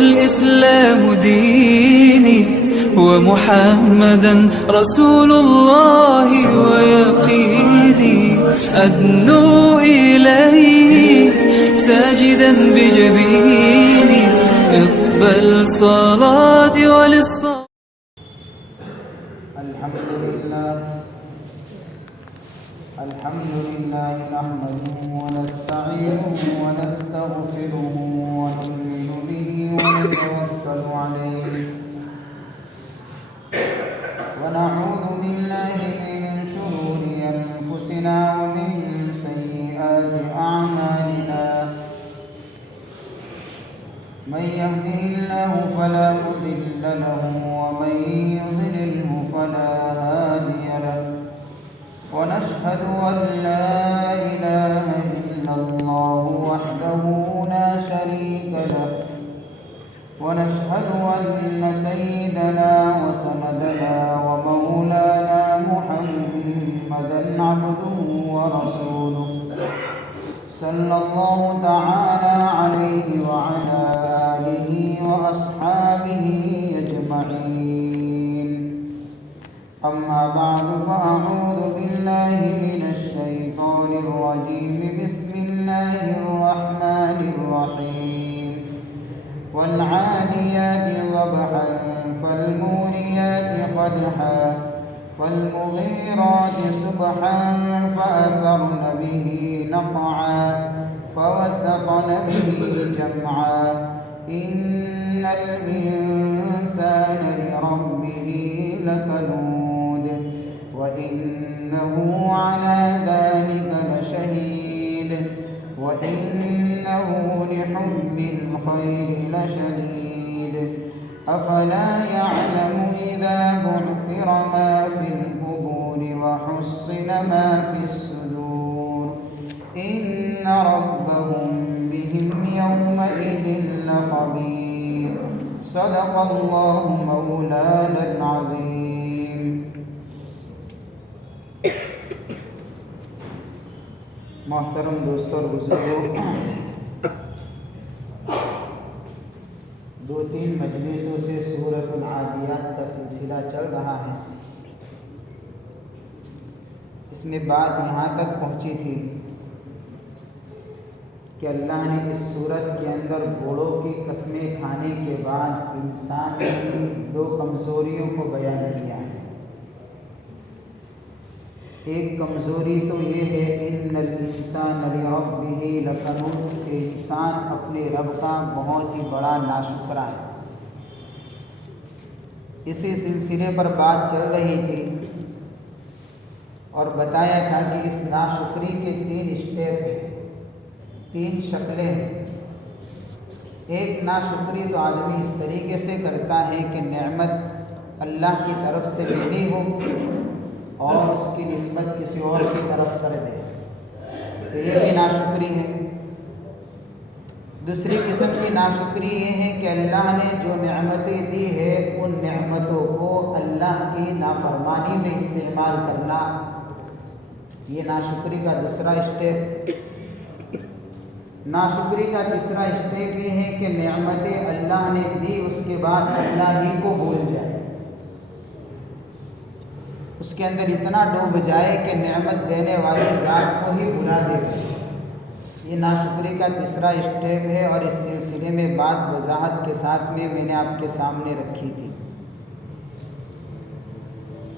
والإسلام ديني ومحمدا رسول الله ويقيني أدنو إليه ساجدا بجبيني اقبل صلاتي وللصلاة. الحمد لله نحمده ونستعينه ونستغفره ونؤمن به ونتوكل عليه ونعوذ بالله من شرور أنفسنا ومن سيئات أعمالنا من يهده الله فلا مضل له ومن يضلله فلا هادي له ونشهد أن لا إله إلا الله وحده لا شريك له ونشهد أن سيدنا وسندنا ومولانا محمدا عبده ورسوله صلى الله تعالى عليه وعلى آله وأصحابه أجمعين. أما بعد فأعوذ بالله من الشيطان الرجيم. بسم الله الرحمن الرحيم. والعاديات ضبحا فالموريات قدحا فالمغيرات صبحا فأثرن به نقعا فوسطن به جمعا إن الإنسان لربه لكنود وإنه على ذلك لشهيد وإنه لحب الخير لشديد أفلا يعلم إذا بعثر ما في القبور وحصل ما في الصدور إن ربهم بهم يومئذ لخبير. صدق الله مولانا العظيم. محترم دوستوں اور بزرگوں، 2-3 مجلسوں سے سورۃ العادیات کا سلسلہ چل رہا ہے. اس میں بات یہاں تک پہنچی تھی کہ اللہ نے اس سورت کے اندر گھوڑوں کی قسمیں کھانے کے بعد انسان کی 2 کمزوریوں کو بیان کیا ہے. ایک کمزوری تو یہ ہے ان الانسان لربہ لکنود، کہ انسان اپنے رب کا بہت ہی بڑا ناشکرا ہے. اسی سلسلے پر بات چل رہی تھی اور بتایا تھا کہ اس ناشکری کے 3 اسٹیپ ہیں، 3 شکلیں ہیں. ایک ناشکری تو آدمی اس طریقے سے کرتا ہے کہ نعمت اللہ کی طرف سے ملی ہو اور اس کی نسبت کسی اور کی طرف کر دے، تو یہ بھی ناشکری ہے. دوسری قسم کی ناشکری یہ ہے کہ اللہ نے جو نعمتیں دی ہے ان نعمتوں کو اللہ کی نافرمانی میں استعمال کرنا، یہ ناشکری کا دوسرا اسٹیپ. ناشکری کا تیسرا اسٹیپ یہ ہے کہ نعمتیں اللہ نے دی اس کے بعد اللہ ہی کو بھول جائے، اس کے اندر اتنا ڈوب جائے کہ نعمت دینے والی ذات کو ہی بھلا دے. یہ ناشکری کا تیسرا اسٹیپ ہے اور اس سلسلے میں بات وضاحت کے ساتھ میں نے آپ کے سامنے رکھی تھی.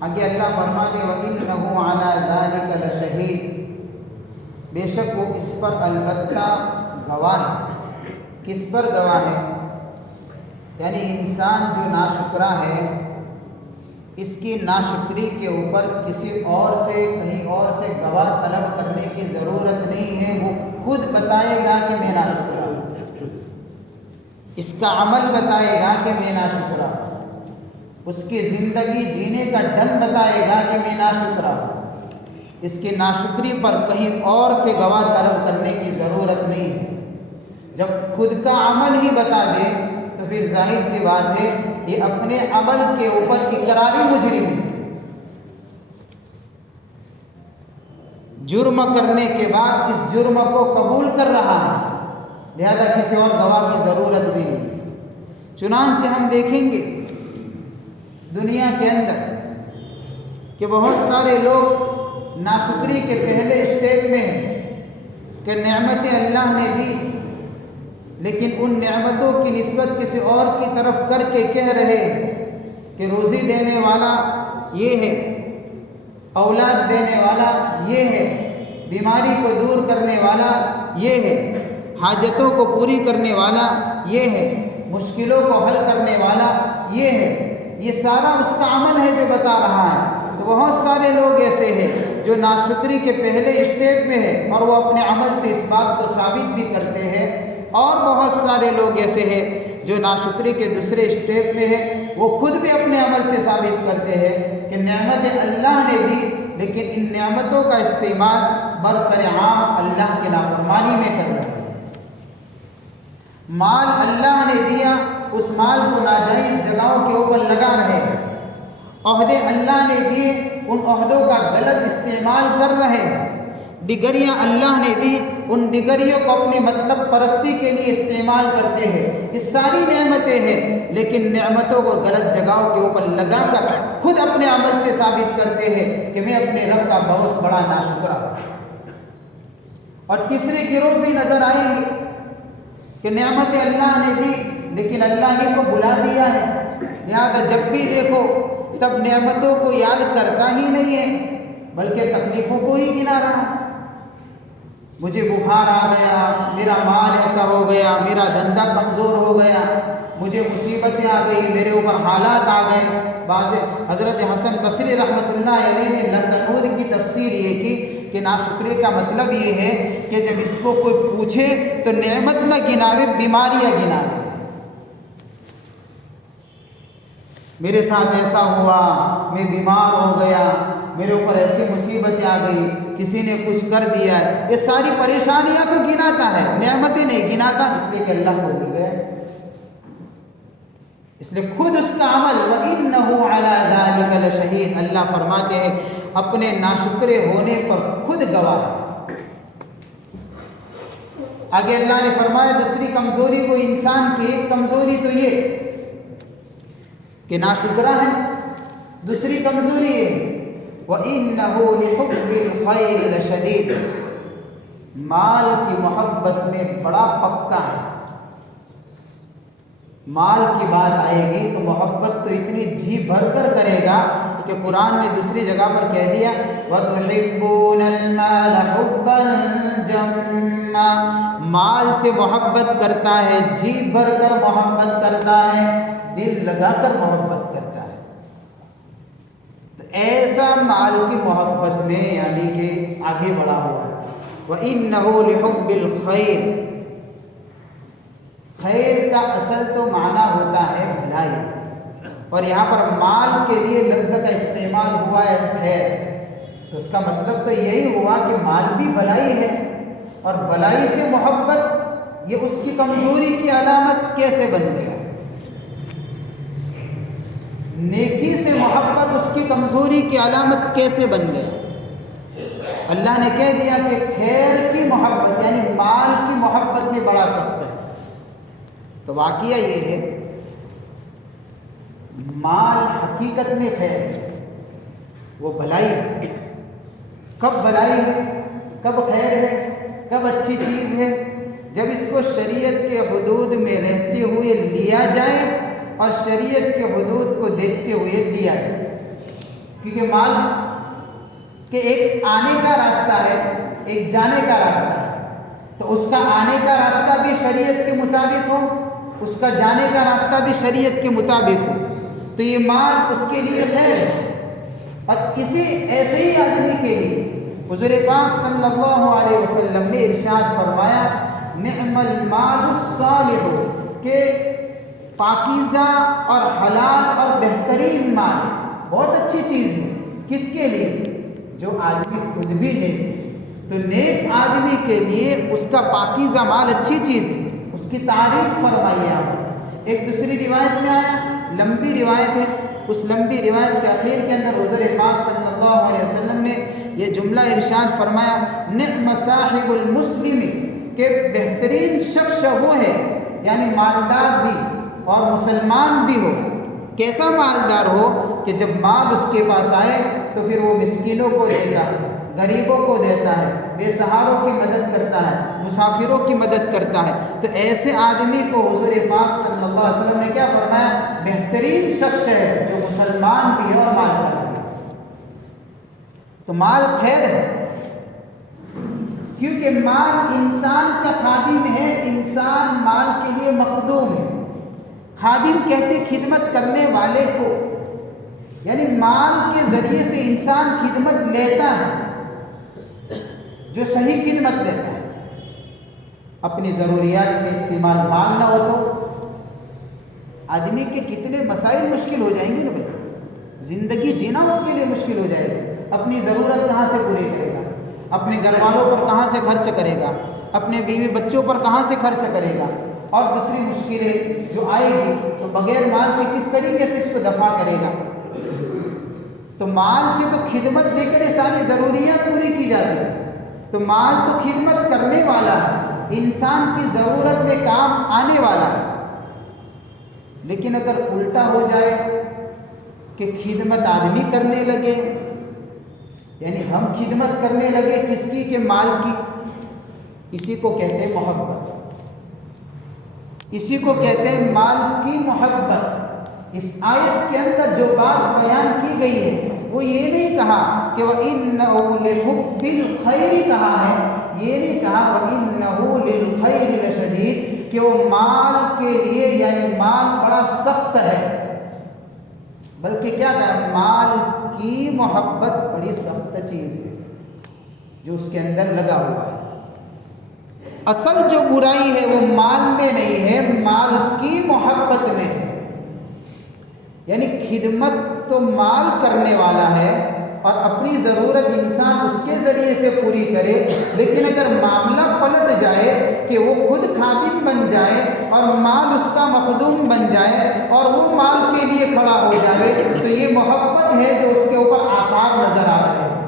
آگے اللہ فرماتے وَإِنَّهُ عَلَى ذَلِكَ لَشَهِيدٌ، بے شک وہ اس پر البتہ گواہ ہے. کس پر گواہ ہے؟ یعنی انسان جو ناشکرا ہے اس کی ناشکری کے اوپر کسی اور سے کہیں اور سے گواہ طلب کرنے کی ضرورت نہیں ہے. وہ خود بتائے گا کہ میں ناشکرا ہوں، اس کا عمل بتائے گا کہ میں ناشکرا ہوں، اس کی زندگی جینے کا ڈھنگ بتائے گا کہ میں ناشکرا ہوں. اس کی ناشکری پر کہیں اور سے گواہ طلب کرنے کی ضرورت نہیں ہے. جب خود کا عمل ہی بتا دے تو پھر ظاہر سی بات ہے یہ اپنے عمل کے اوپر اقراری مجرم ہے. جرم کرنے کے بعد اس جرم کو قبول کر رہا ہے، لہذا کسی اور گواہ کی ضرورت بھی نہیں. چنانچہ ہم دیکھیں گے دنیا کے اندر کہ بہت سارے لوگ ناشکری کے پہلے اسٹیپ میں ہیں کہ نعمتیں اللہ نے دی، لیکن ان نعمتوں کی نسبت کسی اور کی طرف کر کے کہہ رہے کہ روزی دینے والا یہ ہے، اولاد دینے والا یہ ہے، بیماری کو دور کرنے والا یہ ہے، حاجتوں کو پوری کرنے والا یہ ہے، مشکلوں کو حل کرنے والا یہ ہے۔ یہ سارا اس کا عمل ہے جو بتا رہا ہے۔ تو بہت سارے لوگ ایسے ہیں جو ناشکری کے پہلے اسٹیپ میں ہے اور وہ اپنے عمل سے اس بات کو ثابت بھی کرتے ہیں، اور بہت سارے لوگ ایسے ہیں جو ناشکری کے دوسرے اسٹیپ میں ہے، وہ خود بھی اپنے عمل سے ثابت کرتے ہیں کہ نعمتیں اللہ نے دی، لیکن ان نعمتوں کا استعمال برسر عام اللہ کی نافرمانی میں کر رہے ہیں۔ مال اللہ نے دیا، اس مال کو ناجائز جگہوں کے اوپر لگا رہے ہیں۔ عہدے اللہ نے دیے، ان عہدوں کا غلط استعمال کر رہے ہیں۔ ڈگریاں اللہ نے دی، ان ڈگریوں کو اپنے مطلب پرستی کے لیے استعمال کرتے ہیں۔ یہ ساری نعمتیں ہیں، لیکن نعمتوں کو غلط جگہوں کے اوپر لگا کر خود اپنے عمل سے ثابت کرتے ہیں کہ میں اپنے رب کا بہت بڑا ناشکرا ہوں۔ اور تیسرے گروہ بھی نظر آئیں گے کہ نعمتیں اللہ نے دی، لیکن اللہ ہی کو بلا دیا ہے، لہذا جب بھی دیکھو تب نعمتوں کو یاد کرتا ہی نہیں ہے، بلکہ تکلیفوں کو ہی گنا رہا۔ مجھے بخار آ گیا، میرا مال ایسا ہو گیا، میرا دھندا کمزور ہو گیا، مجھے مصیبتیں آ گئی، میرے اوپر حالات آ گئے۔ بعض حضرت حسن بصری رحمۃ اللہ علیہ نے لکنود کی تفسیر یہ کی کہ ناشکری کا مطلب یہ ہے کہ جب اس کو کوئی پوچھے تو نعمت نہ گناوے، بیماریاں گناوے۔ میرے ساتھ ایسا ہوا، میں بیمار ہو گیا، میرے اوپر ایسی مصیبتیں آ گئی، کسی نے کچھ کر دیا ہے، یہ ساری پریشانیاں تو گناتا ہے، نعمتیں نہیں گناتا، اس لیے کہ اللہ کو بھول گیا۔ اس لیے خود اس کا عمل وَإِنَّهُ عَلَى ذَلِكَ لَشَهِيدٌ، اللہ فرماتے ہیں اپنے ناشکرے ہونے پر خود گواہ ہے۔ آگے اللہ نے فرمایا دوسری کمزوری کو انسان کی، ایک کمزوری تو یہ کہ ناشکرا ہے، دوسری کمزوری ہے وَإِنَّهُ لِحُبِّ الْخَيْرِ لَشَدِيدٌ، مال کی محبت میں بڑا پکا ہے۔ مال کی بات آئے گی تو محبت تو اتنی جی بھر کر کرے گا کہ قرآن نے دوسری جگہ پر کہہ دیا وَتُحِبُّونَ الْمَالَ حُبًّا جَمًّا، مال سے محبت کرتا ہے، جی بھر کر محبت کرتا ہے، دل لگا کر محبت کرتا ہے۔ تو ایسا مال کی محبت میں یعنی کہ آگے بڑھا ہوا ہے۔ وَإِنَّهُ لِحُبِّ الْخَيْرِ، خیر کا اصل تو معنی ہوتا ہے بھلائی، اور یہاں پر مال کے لیے لفظ کا استعمال ہوا ہے خیر، تو اس کا مطلب تو یہی ہوا کہ مال بھی بھلائی ہے، اور بھلائی سے محبت یہ اس کی کمزوری کی علامت کیسے بن گیا؟ نیکی سے محبت اس کی کمزوری کی علامت کیسے بن گیا؟ اللہ نے کہہ دیا کہ خیر کی محبت یعنی مال کی محبت میں بڑا سخت ہے۔ تو واقعہ یہ ہے مال حقیقت میں خیر ہے، وہ بھلائی ہے۔ کب بھلائی ہے، کب خیر ہے، کب اچھی چیز ہے؟ جب اس کو شریعت کے حدود میں رہتے ہوئے لیا جائے اور شریعت کے حدود کو دیکھتے ہوئے دیا جائے، کیونکہ مال کہ ایک آنے کا راستہ ہے، ایک جانے کا راستہ ہے، تو اس کا آنے کا راستہ بھی شریعت کے مطابق ہو، اس کا جانے کا راستہ بھی شریعت کے مطابق ہو، تو یہ مال اس کے لیے خیر ہے۔ اور اسی ایسے ہی آدمی کے لیے حضور پاک صلی اللہ علیہ وسلم نے ارشاد فرمایا نعم المال الصالح، کہ پاکیزہ اور حلال اور بہترین مال بہت اچھی چیز ہے۔ کس کے لیے؟ جو آدمی خود بھی نیک ہے، تو نیک آدمی کے لیے اس کا پاکیزہ مال اچھی چیز ہے، اس کی تعریف فرمائیے آپ۔ ایک دوسری روایت میں آیا، لمبی روایت ہے، اس لمبی روایت کے اخیر کے اندر حضور پاک صلی اللہ علیہ وسلم نے یہ جملہ ارشاد فرمایا نعم صاحب المسلم، کہ بہترین شخص وہ ہے، یعنی مالدار بھی، اور مسلمان بھی ہو، کیسا مالدار ہو کہ جب مال اس کے پاس آئے تو پھر وہ مسکینوں کو دیتا ہے، غریبوں کو دیتا ہے، بے سہاروں کی مدد کرتا ہے، مسافروں کی مدد کرتا ہے۔ تو ایسے آدمی کو حضور پاک صلی اللہ علیہ وسلم نے کیا فرمایا؟ بہترین شخص ہے جو مسلمان بھی ہے اور مالدار بھی ہے۔ تو مال خیر ہے، کیونکہ مال انسان کا خادم ہے، انسان مال کے لیے مخدوم ہے۔ خادم کہتے خدمت کرنے والے کو، یعنی مال کے ذریعے سے انسان خدمت لیتا ہے، جو صحیح خدمت لیتا ہے۔ اپنی ضروریات میں استعمال مال نہ ہو تو آدمی کے کتنے مسائل مشکل ہو جائیں گے نا بھائی، زندگی جینا اس کے لیے مشکل ہو جائے گا۔ اپنی ضرورت کہاں سے پوری کرے گا؟ اپنے گھر والوں پر کہاں سے خرچ کرے گا؟ اپنے بیوی بچوں پر کہاں سے خرچ کرے گا؟ اور دوسری مشکلیں جو آئے گی تو بغیر مال کے کس طریقے سے اس کو دفع کرے گا؟ تو مال سے تو خدمت دے کر ساری ضروریات پوری کی جاتی ہے۔ تو مال تو خدمت کرنے والا ہے، انسان کی ضرورت میں کام آنے والا ہے۔ لیکن اگر الٹا ہو جائے کہ خدمت آدمی کرنے لگے، یعنی ہم خدمت کرنے لگے کس کی؟ کہ مال کی، اسی کو کہتے ہیں محبت، اسی کو کہتے ہیں مال کی محبت۔ اس آیت کے اندر جو بات بیان کی گئی ہے وہ یہ نہیں کہا کہ وَإِنَّهُ لِحُبِّ الْخَيْرِ کہا ہے، یہ نہیں کہا وَإِنَّهُ لِلْخَيْرِ لَشَدِيدٌ کہ وہ مال کے لیے یعنی مال بڑا سخت ہے، بلکہ کیا کہا؟ مال کی محبت بڑی سخت چیز ہے جو اس کے اندر لگا ہوا ہے۔ اصل جو برائی ہے وہ مال میں نہیں ہے، مال کی محبت میں ہے۔ یعنی خدمت تو مال کرنے والا ہے اور اپنی ضرورت انسان اس کے ذریعے سے پوری کرے، لیکن اگر معاملہ پلٹ جائے کہ وہ خود خادم بن جائے اور مال اس کا مخدوم بن جائے اور وہ مال کے لیے کھڑا ہو جائے تو یہ محبت ہے جو اس کے اوپر آثار نظر آ رہے ہیں،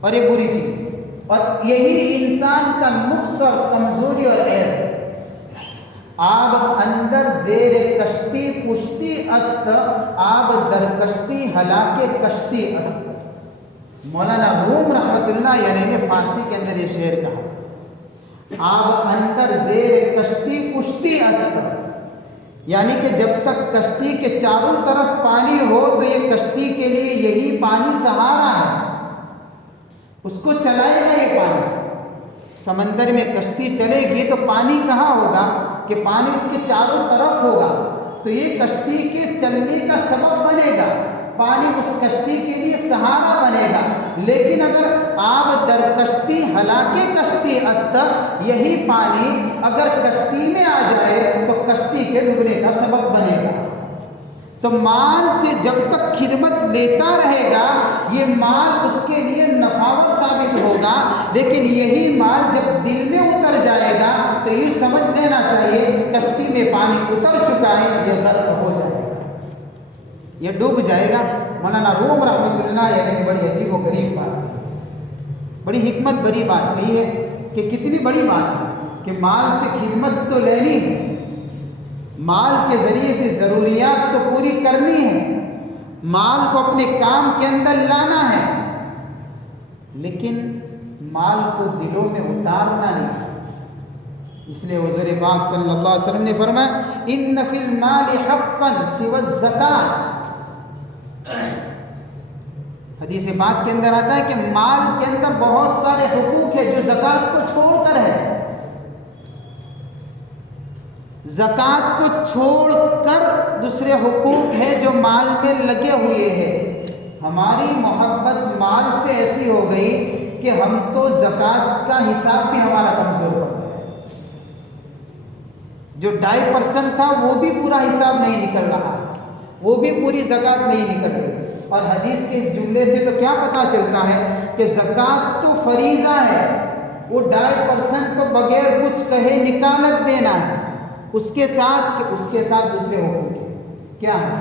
اور یہ بری چیز ہے۔ اور یہی انسان کا نقص اور کمزوری اور عیب ہے۔ آب اندر زیر کشتی پشتی است، آب در کشتی ہلاکے کشتی است۔ مولانا روم رحمۃ اللہ علیہ نے فارسی کے اندر یہ شعر کہا، آب اندر زیر کشتی پشتی است، یعنی کہ جب تک کشتی کے چاروں طرف پانی ہو تو یہ کشتی کے لیے یہی پانی سہارا ہے، اس کو چلائے گا یہ پانی۔ سمندر میں کشتی چلے گی تو پانی کہاں ہوگا؟ کہ پانی اس کے چاروں طرف ہوگا، تو یہ کشتی کے چلنے کا سبب بنے گا، پانی اس کشتی کے لیے سہارا بنے گا۔ لیکن اگر آب در کشتی ہلاکے کشتی است، یہی پانی اگر کشتی میں آ جائے تو کشتی کے ڈوبنے کا سبب بنے گا۔ تو مال سے جب تک خدمت لیتا رہے گا یہ مال اس کے لیے نفعور ثابت ہوگا، لیکن یہی مال جب دل میں اتر جائے گا تو یہ سمجھ لینا چاہیے کشتی میں پانی اتر چکا ہے، یہ غرق ہو جائے گا، یہ ڈوب جائے گا۔ مولانا روم رحمۃ اللہ علیہ نے بڑی عجیب و غریب بات کہی، بڑی حکمت بڑی بات کہی ہے کہ کتنی بڑی بات ہے کہ مال سے خدمت تو لینی ہے، مال کے ذریعے سے ضروریات تو پوری کرنی ہے، مال کو اپنے کام کے اندر لانا ہے، لیکن مال کو دلوں میں اتارنا نہیں۔ اس لیے حضور پاک صلی اللہ علیہ وسلم نے فرمایا ان فی المال حقا سوى الزکات۔ حدیث پاک کے اندر آتا ہے کہ مال کے اندر بہت سارے حقوق ہیں جو زکوٰۃ کو چھوڑ کر ہے، زکوٰۃ کو چھوڑ کر دوسرے حقوق ہیں جو مال میں لگے ہوئے ہیں۔ ہماری محبت مال سے ایسی ہو گئی کہ ہم تو زکوٰۃ کا حساب بھی ہمارا کمزور پڑ گیا ہے، جو 2.5% تھا وہ بھی پورا حساب نہیں نکل رہا، وہ بھی پوری زکوٰۃ نہیں نکل رہی۔ اور حدیث کے اس جملے سے تو کیا پتہ چلتا ہے کہ زکوٰۃ تو فریضہ ہے، وہ 2.5% تو بغیر کچھ کہے نکالت دینا ہے، اس کے ساتھ دوسرے حقوق کیا ہے؟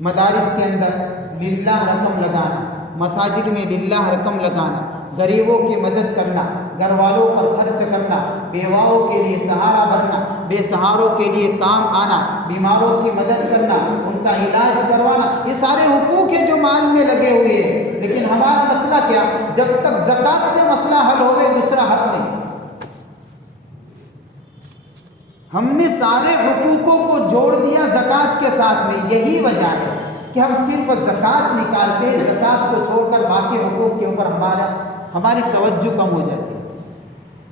مدارس کے اندر للہ رقم لگانا، مساجد میں للہ رقم لگانا، غریبوں کی مدد کرنا، گھر والوں پر خرچ کرنا، کرنا، بیواؤں کے لیے سہارا بننا، بے سہاروں کے لیے کام آنا، بیماروں کی مدد کرنا، ان کا علاج کروانا، یہ سارے حقوق ہیں جو مال میں لگے ہوئے ہیں۔ لیکن ہمارا مسئلہ کیا؟ جب تک زکوٰۃ سے مسئلہ حل ہوئے دوسرا حل نہیں۔ ہم نے سارے حقوقوں کو جوڑ دیا زکوٰۃ کے ساتھ میں۔ یہی وجہ ہے کہ ہم صرف زکوٰۃ نکالتے ہیں، زکوٰۃ کو چھوڑ کر باقی حقوق کے اوپر ہماری توجہ کم ہو جاتی ہے۔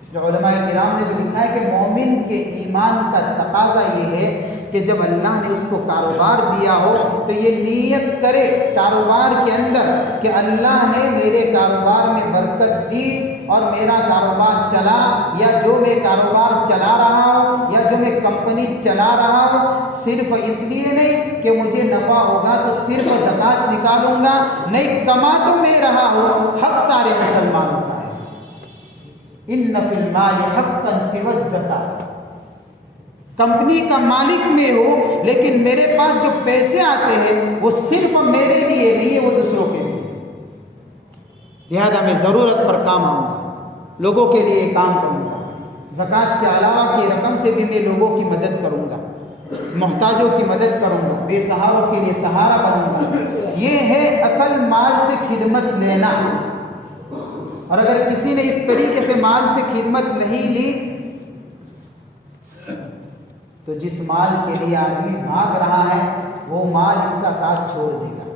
اس لیے علماء کرام نے تو لکھا ہے کہ مومن کے ایمان کا تقاضا یہ ہے کہ جب اللہ نے اس کو کاروبار دیا ہو تو یہ نیت کرے کاروبار کے اندر کہ اللہ نے میرے کاروبار میں برکت دی اور میرا کاروبار چلا، یا جو میں کاروبار چلا رہا ہوں یا جو میں کمپنی چلا رہا ہوں صرف اس لیے نہیں کہ مجھے نفع ہوگا تو صرف زکوٰۃ نکالوں گا، نہیں، کما تو میں رہا ہوں، حق سارے مسلمانوں کا ہے۔ ان فی المال حقا سوی الزکوٰۃ، کمپنی کا مالک میں ہوں لیکن میرے پاس جو پیسے آتے ہیں وہ صرف میرے لیے نہیں ہے، وہ دوسروں کے لیے، لہذا میں ضرورت پر کام آؤں گا، لوگوں کے لیے کام کروں گا، زکوٰۃ کے علاوہ کی رقم سے بھی میں لوگوں کی مدد کروں گا، محتاجوں کی مدد کروں گا، بے سہاروں کے لیے سہارا بنوں گا۔ یہ ہے اصل مال سے خدمت لینا۔ اور اگر کسی نے اس طریقے سے مال سے خدمت نہیں لی تو جس مال کے لیے آدمی بھاگ رہا ہے وہ مال اس کا ساتھ چھوڑ دے گا،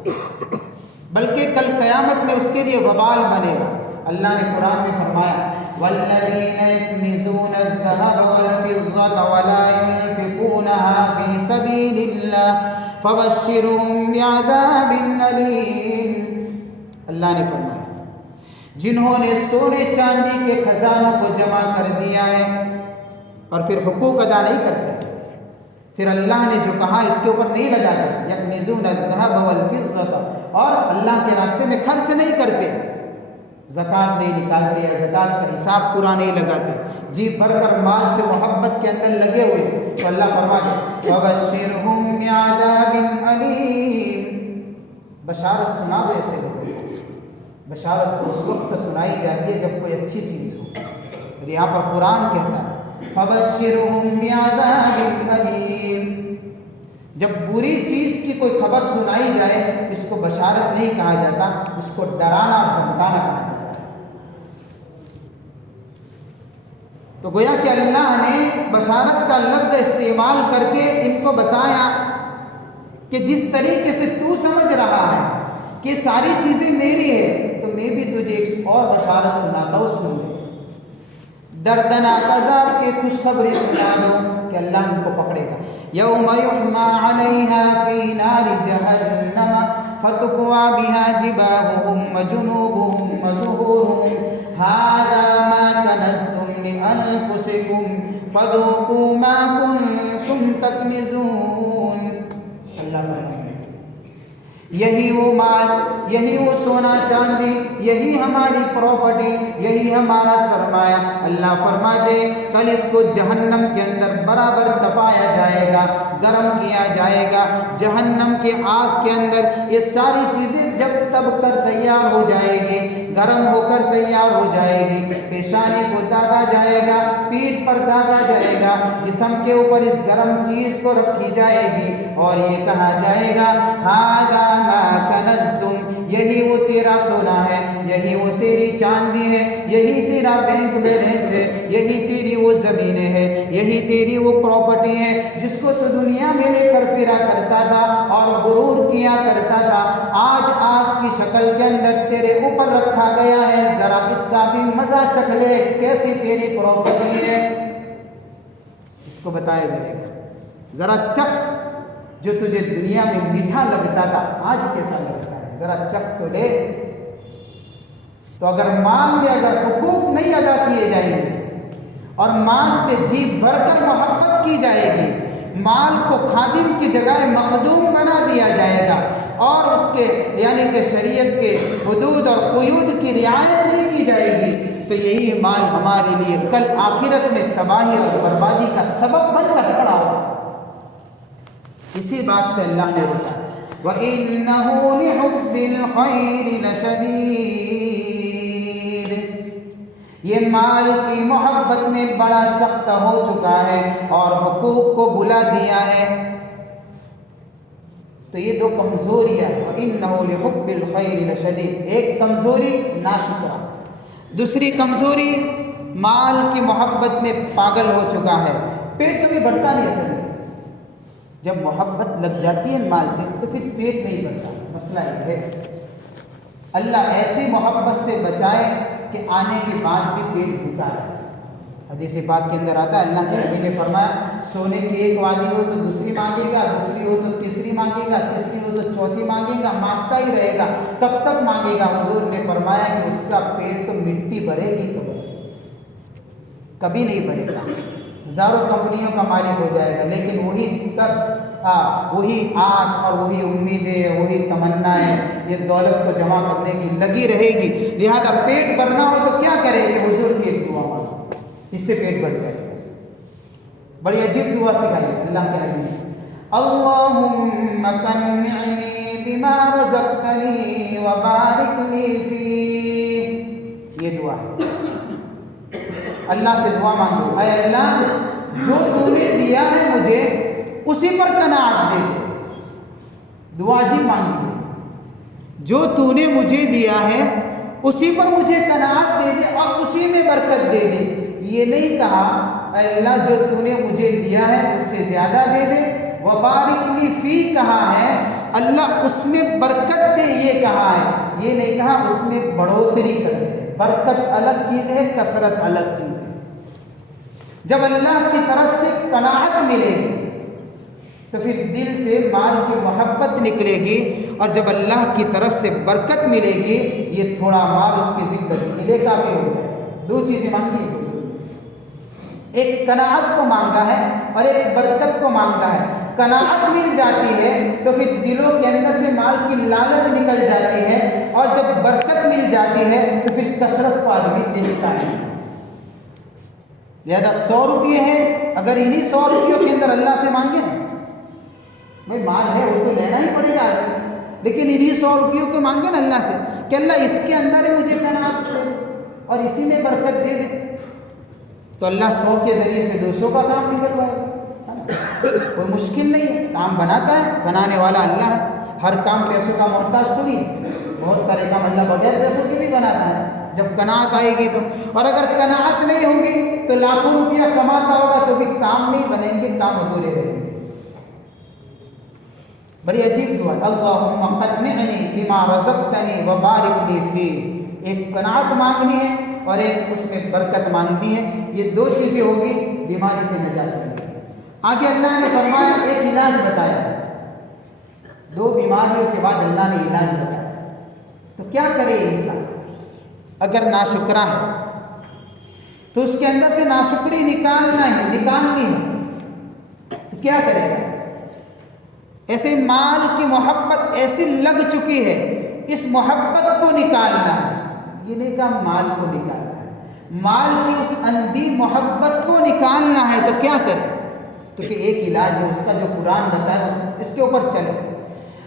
بلکہ کل قیامت میں اس کے لیے وبال بنے گا۔ اللہ نے قرآن میں فرمایا وَالَّذِينَ يَكْنِزُونَ الذَّهَبَ وَالْفِضَّةَ وَلَا يُنْفِقُونَهَا فِي سَبِيلِ اللَّهِ فَبَشِّرْهُم بِعَذَابٍ أَلِيمٍ۔ اللہ نے فرمایا جنہوں نے سونے چاندی کے خزانوں کو جمع کر دیا ہے اور پھر حقوق ادا نہیں کرتے، پھر اللہ نے جو کہا اس کے اوپر نہیں لگاتے، یکنزون الذهب والفضة، اور اللہ کے راستے میں خرچ نہیں کرتے، زکوٰۃ نہیں نکالتے یا زکوٰۃ کا حساب پورا نہیں لگاتے، جی بھر کر مال سے محبت کے اندر لگے ہوئے، تو اللہ فرماتے فَبَشِّرْهُم بِعَذَابٍ أَلِيمٍ، بشارت سنا دو ایسے لوگوں کو۔ بشارت تو اس وقت سنائی جاتی ہے جب کوئی اچھی چیز ہو، اور یہاں پر قرآن کہتا ہے فَبَشِّرْهُم بِعَذَابٍ أَلِيمٍ، جب بری چیز کی کوئی خبر سنائی جائے اس کو بشارت نہیں کہا جاتا، اس کو ڈرانا اور دھمکانا کہا جاتا ہے۔ تو گویا کہ اللہ نے بشارت کا لفظ استعمال کر کے ان کو بتایا کہ جس طریقے سے تو سمجھ رہا ہے کہ ساری چیزیں میری ہے تو میں بھی تجھے ایک اور بشارت سناتا ہوں، سن لے۔ دردناک عذاب کی خوشخبری سنا دو کہ اللہ ان کو پکڑے گا۔ یوم یحمى علیہا فی نار جہنم فتکوی بہا جباہہم وجنوبہم وظہورہم ھذا ما کنزتم لانفسکم فذوقوا ما کنتم تکنزون۔ اللہ فرمائے یہی وہ مال، یہی وہ سونا چاندی، یہی ہماری پراپرٹی، یہی ہمارا سرمایہ، اللہ فرما دے کل اس کو جہنم کے اندر برابر تپایا جائے گا، گرم کیا جائے گا، جہنم کے آگ کے اندر یہ ساری چیزیں جب تب کر تیار ہو جائے گی، گرم ہو کر تیار ہو جائے گی، پیشانی کو داغا جائے گا، پیٹھ پر داغا جائے گا، جسم کے اوپر اس گرم چیز کو رکھی جائے گی اور یہ کہا جائے گا ھذا ما کنزتم، یہی وہ تیرا سونا ہے، یہی وہ تیری چاندی ہے، یہی تیرا بینک بیلنس ہے، یہی تیری وہ زمینیں ہیں، یہی تیری وہ پراپرٹی ہے جس کو تو دنیا میں لے کر پھرا کرتا تھا اور غرور کیا کرتا تھا، آج آگ کی شکل کے اندر تیرے اوپر رکھا گیا ہے، ذرا اس کا بھی مزہ چکھ لے، کیسی تیری پراپرٹی ہے، اس کو بتایا جائے گا، ذرا چکھ، جو تجھے دنیا میں میٹھا لگتا تھا آج کیسا لگتا ہے، ذرا چکھ تو لے۔ تو اگر مال میں اگر حقوق نہیں ادا کیے جائیں گے اور مال سے جی بھر کر محبت کی جائے گی، مال کو خادم کی جگہ مخدوم بنا دیا جائے گا اور اس کے یعنی کہ شریعت کے حدود اور قیود کی رعایت نہیں کی جائے گی، تو یہی مال ہمارے لیے کل آخرت میں تباہی اور بربادی کا سبب بن کر کھڑا ہوگا۔ اسی بات سے اللہ نے بتایا وَإِنَّهُ لِحُبِّ الْخَيْرِ لَشَدِيدٌ، یہ مال کی محبت میں بڑا سخت ہو چکا ہے اور حقوق کو بھلا دیا ہے۔ تو یہ دو کمزوریاں، وَإِنَّهُ لِحُبِّ الْخَيْرِ لَشَدِيدٌ، ایک کمزوری ناشکرا، دوسری کمزوری مال کی محبت میں پاگل ہو چکا ہے۔ پیٹ کبھی بڑھتا نہیں اصل میں، جب محبت لگ جاتی ہے مال سے تو پھر پیٹ نہیں بڑھتا، مسئلہ یہ ہے۔ اللہ ایسی محبت سے بچائے کہ آنے کے بعد بھی پیٹ بھوکا ہے۔ حدیث پاک کے اندر آتا ہے، اللہ کے نبی نے فرمایا سونے کی ایک وادی ہو تو دوسری مانگے گا، دوسری ہو تو تیسری مانگے گا، تیسری ہو تو چوتھی مانگے گا، مانگتا ہی رہے گا۔ کب تک مانگے گا؟ حضور نے فرمایا کہ اس کا پیٹ تو مٹی بھرے گی، کبھی نہیں بھرے گا، ہزاروں کمپنیوں کا مالک ہو جائے گا، لیکن وہی ترس، وہی آس اور وہی امیدیں، وہی تمنائیں یہ دولت کو جمع کرنے کی لگی رہے گی۔ لہذا پیٹ بھرنا ہو تو کیا کرے کہ حضور کی ایک دعا مانگو، اس سے پیٹ بھر جائے گا۔ بڑی عجیب دعا سکھائی اللہ کے نبی نے، اللہم قنعنی بما رزقتنی وبارک لی فیہ، یہ دعا ہے۔ اللہ سے دعا مانگو، اے اللہ جو تو نے دیا ہے مجھے اسی پر قناعت دے دے۔ دعا عجیب مانگی ہے، جو تو نے مجھے دیا ہے اسی پر مجھے قناعت دے دے اور اسی میں برکت دے دے۔ یہ نہیں کہا اے اللہ جو تو نے مجھے دیا ہے اس سے زیادہ دے دے، وبارک لی فی کہا ہے، اللہ اس میں برکت دے یہ کہا ہے، یہ نہیں کہا اس میں بڑھوتری کر دے۔ برکت الگ چیز ہے، کثرت الگ چیز ہے۔ جب اللہ کی طرف سے قناعت ملے گی تو پھر دل سے مال کی محبت نکلے گی، اور جب اللہ کی طرف سے برکت ملے گی یہ تھوڑا مال اس کی زندگی کے لیے کافی ہو جائے گا۔ دو چیزیں مانگی ہیں، ایک قناعت کو مانگا ہے اور ایک برکت کو مانگا ہے۔ قناعت مل جاتی ہے تو پھر دلوں کے اندر سے مال کی لالچ نکل جاتی ہے، اور جب برکت مل جاتی ہے تو پھر کثرت کو آدمی دیکھتا نہیں۔ لہذا 100 روپیے ہے، اگر انہی 100 روپیوں کے اندر اللہ سے مانگے، بھائی مال ہے وہ تو لینا ہی پڑے گا آدمی، لیکن انہی 100 روپیوں کو مانگے نا اللہ سے کہ اللہ اس کے اندر ہے مجھے قناعت دے اور اسی میں برکت دے دے، تو اللہ 100 کے ذریعے سے 200 کا کام نکلوائے گا۔ کوئی مشکل نہیں ہے، کام بناتا ہے، بنانے والا اللہ ہے۔ ہر کام پیسوں کا محتاج تو نہیں، بہت سارے کام اللہ بغیر پیسوں کے بھی بناتا ہے جب قناعت آئے گی تو۔ اور اگر قناعت نہیں ہوگی تو لاکھوں روپیہ کماتا ہوگا تو بھی کام نہیں بنیں گے، کام ادھورے رہیں گے۔ بڑی عجیب دعا، اللہم قنعنی بما رزقتنی وبارک لی فیہ، ایک قناعت مانگنی ہے اور ایک اس میں برکت مانگنی ہے۔ یہ دو چیزیں ہوگی بیماری سے نجات ملے گی۔ آگے اللہ نے فرمایا ایک علاج بتایا ہے، دو بیماریوں کے بعد اللہ نے علاج بتایا، تو کیا کرے انسان اگر ناشکرا ہے تو اس کے اندر سے ناشکری نکالنی ہے تو کیا کرے گا؟ ایسے مال کی محبت ایسی لگ چکی ہے، اس محبت کو نکالنا ہے، یہ نہیں کہا مال کو نکالنا ہے، مال کی اس اندھی محبت کو نکالنا ہے تو کیا کرے؟ تو کہ ایک علاج ہے اس کا جو قرآن بتایا اس کے اوپر چلے۔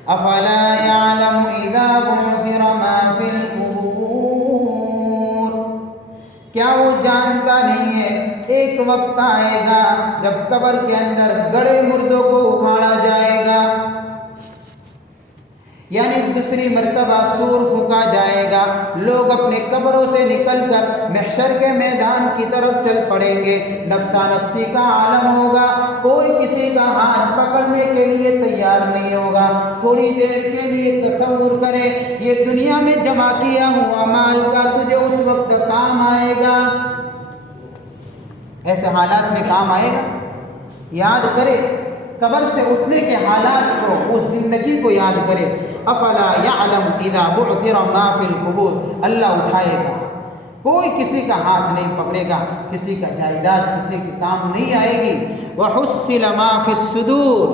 افلا يعلم اذا بعثر ما في القبور، کیا وہ جانتا نہیں ہے ایک وقت آئے گا جب قبر کے اندر گڑے مردوں کو اکھاڑا جائے گا، یعنی دوسری مرتبہ سور پھونکا جائے گا، لوگ اپنے قبروں سے نکل کر محشر کے میدان کی طرف چل پڑیں گے، نفسا نفسی کا عالم ہوگا، کوئی کسی کا ہاتھ پکڑنے کے لیے تیار نہیں ہوگا۔ تھوڑی دیر کے لیے تصور کرے یہ دنیا میں جمع کیا ہوا مال کا تجھے اس وقت کام آئے گا، ایسے حالات میں کام آئے گا۔ یاد کرے قبر سے اٹھنے کے حالات کو، اس زندگی کو یاد کرے۔ افلا یعلم اذا بعثر ما فی القبور، اللہ اٹھائے گا، کوئی کسی کا ہاتھ نہیں پکڑے گا، کسی کا جائیداد کسی کے کام نہیں آئے گی۔ وحصل ما فی الصدور،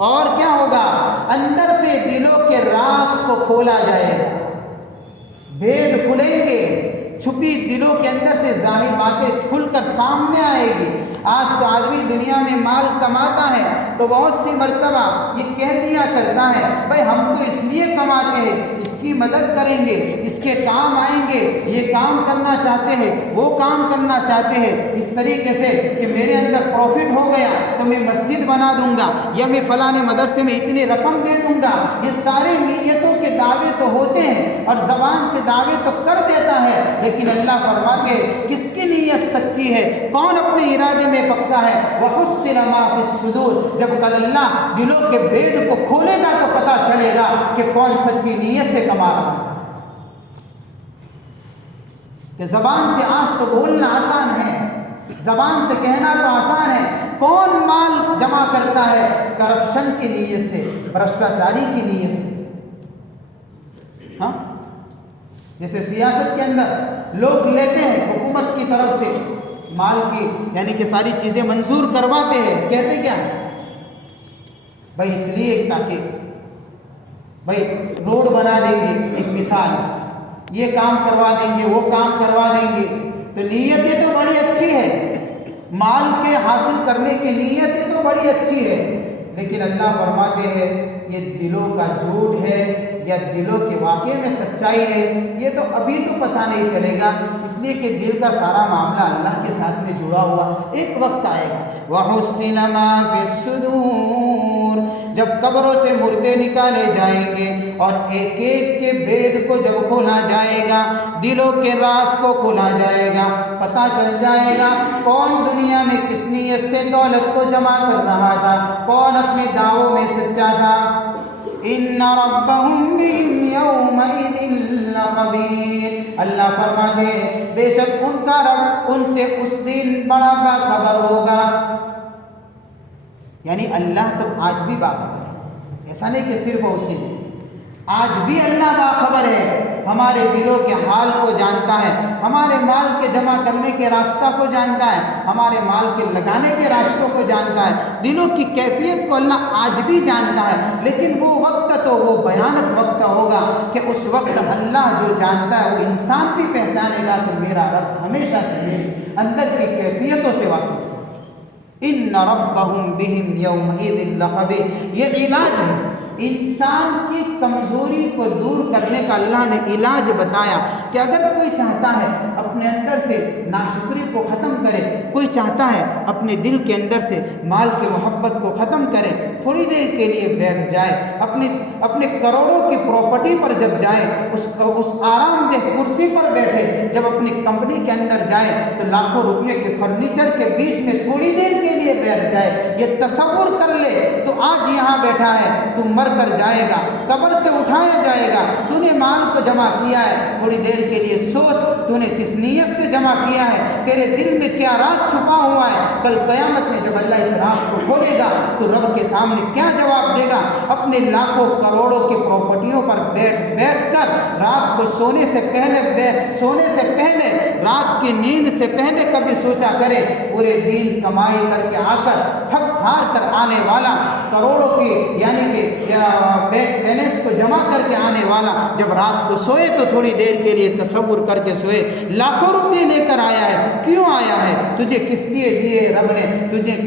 اور کیا ہوگا؟ اندر سے دلوں کے راز کو کھولا جائے گا، بھید کھلیں گے، چھپی دلوں کے اندر سے ظاہر باتیں کھل کر سامنے آئے گی۔ آج تو آدمی دنیا میں مال کماتا ہے تو بہت سی مرتبہ یہ کہہ دیا کرتا ہے بھائی ہم تو اس لیے کماتے ہیں، اس کی مدد کریں گے، اس کے کام آئیں گے، یہ کام کرنا چاہتے ہیں، وہ کام کرنا چاہتے ہیں، اس طریقے سے کہ میرے اندر پروفٹ ہو گیا تو میں مسجد بنا دوں گا، یا میں فلاں مدرسے میں اتنی رقم دے دوں گا۔ یہ سارے نیتوں کے دعوے تو ہوتے ہیں اور زبان سے دعوے تو کر دیتا ہے، لیکن اللہ فرماتے ہیں کس کی نیت سچی ہے، کون اپنے ارادے میں پکا ہے۔ وَحُصِّلَ مَا فِي الصُّدُورِ، جب کل اللہ دلوں کے بید کو کھولے گا تو پتہ چلے گا کہ کون سچی نیت سے کما رہا تھا۔ کہ زبان سے آج تو بولنا آسان ہے، زبان سے کہنا تو آسان ہے، کون مال جمع کرتا ہے کرپشن کی نیت سے، بھرشٹاچاری کی نیت سے۔ ہاں جیسے سیاست کے اندر لوگ لیتے ہیں حکومت کی طرف سے مال کی، یعنی کہ ساری چیزیں منظور کرواتے ہیں، کہتے کیا ہے بھائی اس لیے تاکہ بھائی روڈ بنا دیں گے، ایک مثال، یہ کام کروا دیں گے، وہ کام کروا دیں گے، تو نیتیں تو بڑی اچھی ہے، مال کے حاصل کرنے کی نیتیں تو بڑی اچھی ہے، لیکن اللہ فرماتے ہیں یہ دلوں کا جھوٹ ہے یا دلوں کے واقعے میں سچائی ہے، یہ تو ابھی تو پتہ نہیں چلے گا، اس لیے کہ دل کا سارا معاملہ اللہ کے ساتھ میں جڑا ہوا ایک وقت آئے گا۔ وَحُصِّلَ مَا فِي الصُّدُورِ، جب قبروں سے مردے نکالے جائیں گے اور ایک ایک کے بید کو جب کھولا جائے گا، دلوں کے راز کو کھولا جائے گا، پتہ چل جائے گا کون دنیا میں کس نیت سے دولت کو جمع کر رہا تھا، کون اپنے دعووں میں سچا تھا۔ إِنَّ رَبَّهُمْ بِهِمْ يَوْمَئِذٍ لَخَبِيرٌ، اللہ فرماتے ہیں بے شک ان کا رب ان سے اس دن بڑا باخبر ہوگا۔ یعنی اللہ تو آج بھی باخبر ہے، ایسا نہیں کہ صرف اسی دن، آج بھی اللہ باخبر ہے، ہمارے دلوں کے حال کو جانتا ہے، ہمارے مال کے جمع کرنے کے راستہ کو جانتا ہے، ہمارے مال کے لگانے کے راستوں کو جانتا ہے، دلوں کی کیفیت کو اللہ آج بھی جانتا ہے، لیکن وہ وقت تو وہ بھیانک وقت ہوگا کہ اس وقت اللہ جو جانتا ہے وہ انسان بھی پہچانے گا کہ میرا رب ہمیشہ سے میرے اندر کی کیفیتوں سے واقف تھا۔ إِنَّ رَبَّهُمْ بِهِمْ يَوْمَئِذٍ لَخَبِيرٌ، یہ علاج ہے، انسان کی کمزوری کو دور کرنے کا اللہ نے علاج بتایا کہ اگر کوئی چاہتا ہے اپنے اندر سے ناشکری کو ختم کرے، کوئی چاہتا ہے اپنے دل کے اندر سے مال کی محبت کو ختم کرے، تھوڑی دیر کے لیے بیٹھ جائے، اپنے کروڑوں کی پراپرٹی پر جب جائے، اس آرام دہ کرسی پر بیٹھے، جب اپنی کمپنی کے اندر جائے تو لاکھوں روپے کے فرنیچر کے بیچ میں تھوڑی دیر کے لیے بیٹھ جائے، یہ تصور کر لے تو آج یہاں بیٹھا ہے، تو مر کر جائے گا، قبر سے اٹھایا جائے گا، تو نے مال کو جمع کیا ہے، تھوڑی دیر کے لیے سوچ تو نے کس نیت سے جمع کیا ہے، تیرے دل میں کیا راز چھپا ہوا ہے، کل قیامت میں جب اللہ اس راز کو کھولے گا تو رب کے سامنے کیا جواب دے گا۔ اپنے لاکھوں کروڑوں کی پراپرٹیوں پر بیٹھ کر رات کو سونے سے پہلے رات کی نیند سے پہلے کبھی سوچا کرے، پورے دن کمائی کر کے آ کر تھک ہار کر آنے والا، کروڑوں کی یعنی کہ بیلنس کو جمع کر کے آنے والا جب رات کو سوئے تو تھوڑی دیر کے لیے تصور کر کے سوئے، لاکھوں روپے لے کر آیا ہے، کیوں آیا ہے، تجھے کس لیے دیے رب نے،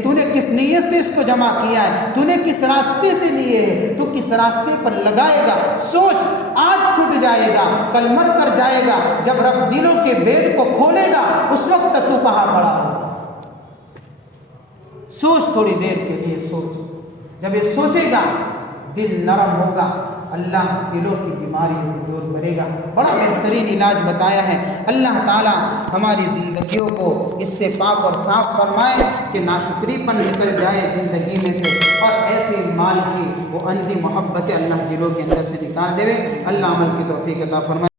تو نے کس نیت سے اس کو جمع کیا ہے، تو نے کس راستے سے لیے ہے، تو کس راستے پر لگائے گا، سوچ، آج چھٹ جائے گا، کل مر کر جائے گا، جب رب دلوں کے بید کو کھولے گا اس وقت تو کہاں پڑا ہوگا۔ سوچ، تھوڑی دیر کے لیے سوچ، جب یہ سوچے گا دل نرم ہوگا، اللہ دلوں کی بیماری کو دور کرے گا۔ بڑا بہترین علاج بتایا ہے۔ اللہ تعالی ہماری زندگیوں کو اس سے پاک اور صاف فرمائے کہ ناشکری پر نکل جائے زندگی میں سے، اور ایسے مال کی وہ اندھی محبت اللہ دلوں کے اندر سے نکال دے۔ اللہ عمل کی توفیق عطا فرمائے۔